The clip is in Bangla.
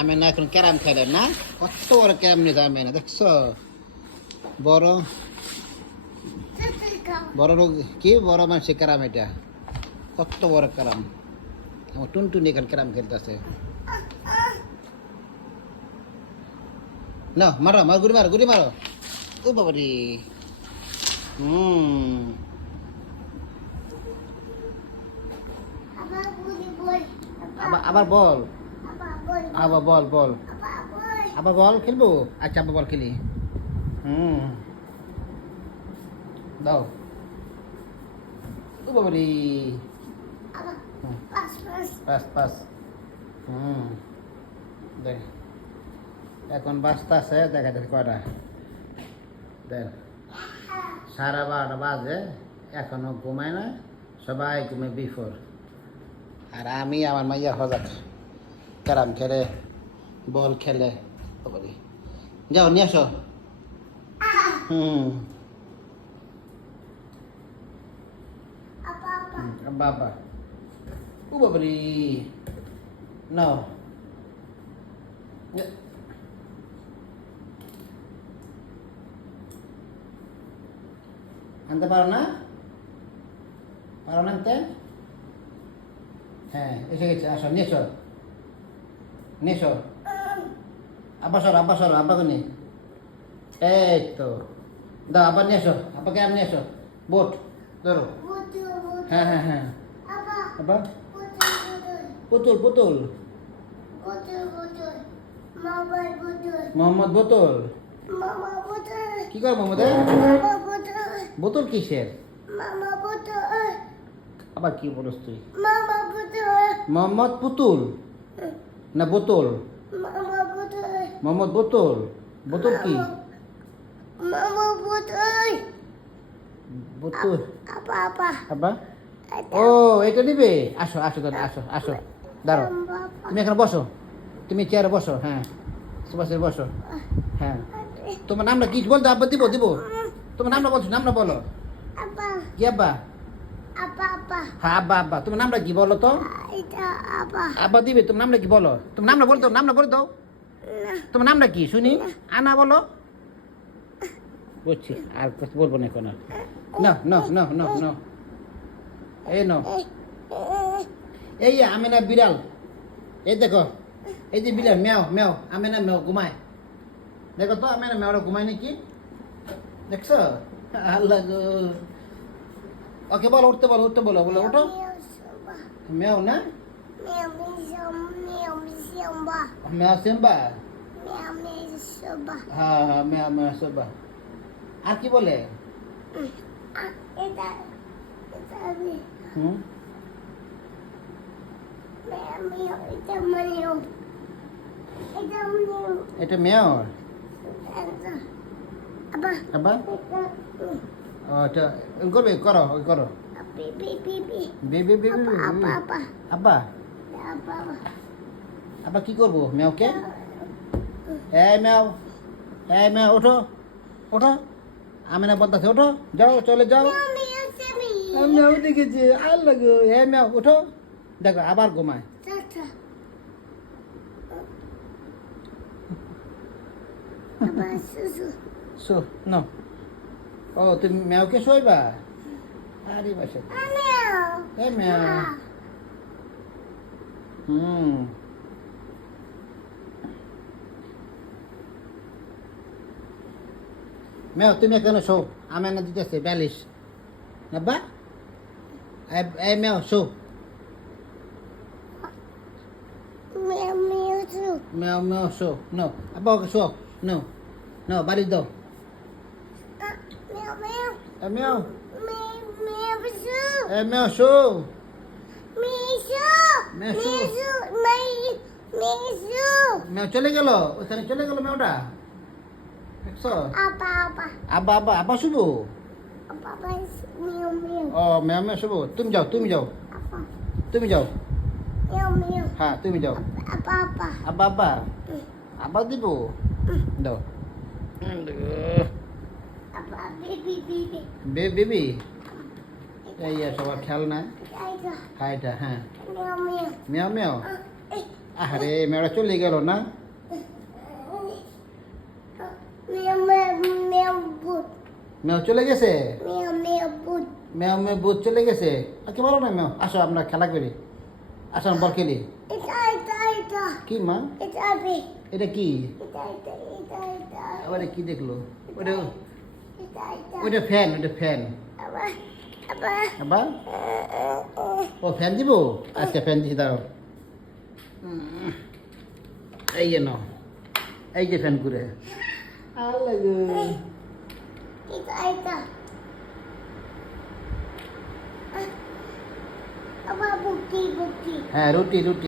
আমি না এখন ক্যারাম খেলেন না কত বড় ক্যারাম নিয়ে যাবে না দেখছ? বড় বড় লোক কি বড় মানুষের ক্যারাম এটা? কত বড় ক্যারাম। আমার টুনটুনি এখন ক্যারাম খেলতেছে। না মারো মার গুড়ি মারো গুড়ি মারো। ও বাবারি। হুম। আবার আবার বল। আবার বল। বল আবার বল। খেলব? আচ্ছা আবার বল খেলি। হুম। দাও। ও বাবারি। Pass pass. হুম। দেখ এখন বাজতে আছে দেখা যাচ্ছে কয়টা। দেখ সাড়ে বারোটা বাজে এখনও ঘুমায় না। সবাই ঘুমে বিফোর। আর আমি আমার মাইয়া হজাক ক্যারাম খেলে বল খেলে বাবারি যাও নিয়ে আসো হুম বাবা ও বাবারি নাও Yeah. আনতে পারো না পারো না আনতে হ্যাঁ এসে গেছে আসো নিয়ে এসো নিয়ে এসো আব্বা, সর আব্বা, সর, আব্বাকে নিয়ে এই তো। দাও, আব্বা, নিয়ে এসো আব্বাকে আর নিয়ে এসো বোট, ধরো। হ্যাঁ হ্যাঁ হ্যাঁ। আব্বা? পুতুল পুতুল মোহাম্মদ বোতল। কি কর, মোহাম্মদ বোতল কিসের? আবার কি বলস তুই? মোহাম্মদ পুতুল। না বোতল। মোহাম্মদ বোতল। বোতল? কি? বোতল। আব্বা ও এটা নিবে? আসো আসো দাদা আসো আসো। দাঁড়ো তুমি এখানে বসো। তুমি চেয়ারে বসো হ্যাঁ। সুভাষে বসো। হ্যাঁ। তোমার নামটা কি? বলতো আব্বা দিব দিব। তোমার নামটা বলছো নামটা বলো। কি আব্বা? হ্যাঁ আব্বা আব্বা। তোমার নামটা কি বলো তো? আব্বা দিবে তোমার নামটা কি বলো? তোমার নামটা বলো তো নামটা বলে দাও তোমার নামটা কি শুনি? আনা বলো। বুঝছি আর কিছু বলব না এখন না না না না না। এই ন। এই আমি না বিড়াল। এই দেখো এই যে বিড়াল মেও মেও আমি না মেও ঘুমায়। দেখো তো আমি না মেওরা ঘুমায় নাকি? দেখছ? আল্লাহ ওকে বলো উঠতে বলো উঠতে বলো বলো ওঠো মেও না মেও সিম্বা হ্যাঁ হ্যাঁ মেও মেও সিম্বা আর কি বলে হুম এটা মেয়র আব্বা ও এটা করবে করো বেবি বেবি বেবি আব্বা আব্বা কি করব মেয়কে এই মেও এই মেও ওঠো ওঠো আমি না বলতেছি ওঠো যাও চলে যাও মেও দেখেছি আর লাগে হে মেও ওঠো দেখো আবার ঘুমায় শো নাও ও তুমি মেওকে শোইবা আরে বাসা এ মেও হুম মেও তুমি এখানে শো আমি না দিতেছি ব্যালিশ আব্বা এই মেও শো মেও মেও শো নো আব্বা ওকে শো নো নো বাড়ি দাও এ মেও এ মেও শো মেও চলে গেল? ওখানে চলে গেল মেওটা? আব্বা আব্বা আব্বা শুভ? ও মেও মেও শুভ। তুমি যাও তুমি যাও। তুমি যাও। হ্যাঁ তুমি যাও। আব্বা আব্বা। আব্বা দিব? দাও। বেবি? এই সবার খেয়াল নাই হাইটা হ্যাঁ মেও মেও আরে মেয়েটা চলে গেল না. মেও চলে গেছে. মেও মেয়ে বুধ চলে গেছে কি বলো না মেও আসো, আমরা খেলা করি আসো বল খেলি. কি, মা এটা কি. আবার কি দেখল ওটা. ওইটা ফ্যান ওইটা ফ্যান আবার ও ফ্যান দিব? আচ্ছা ফ্যান দাও উম, এই যে নাও। এই যে ফ্যান ঘুরে? হ্যাঁ রুটি রুটি।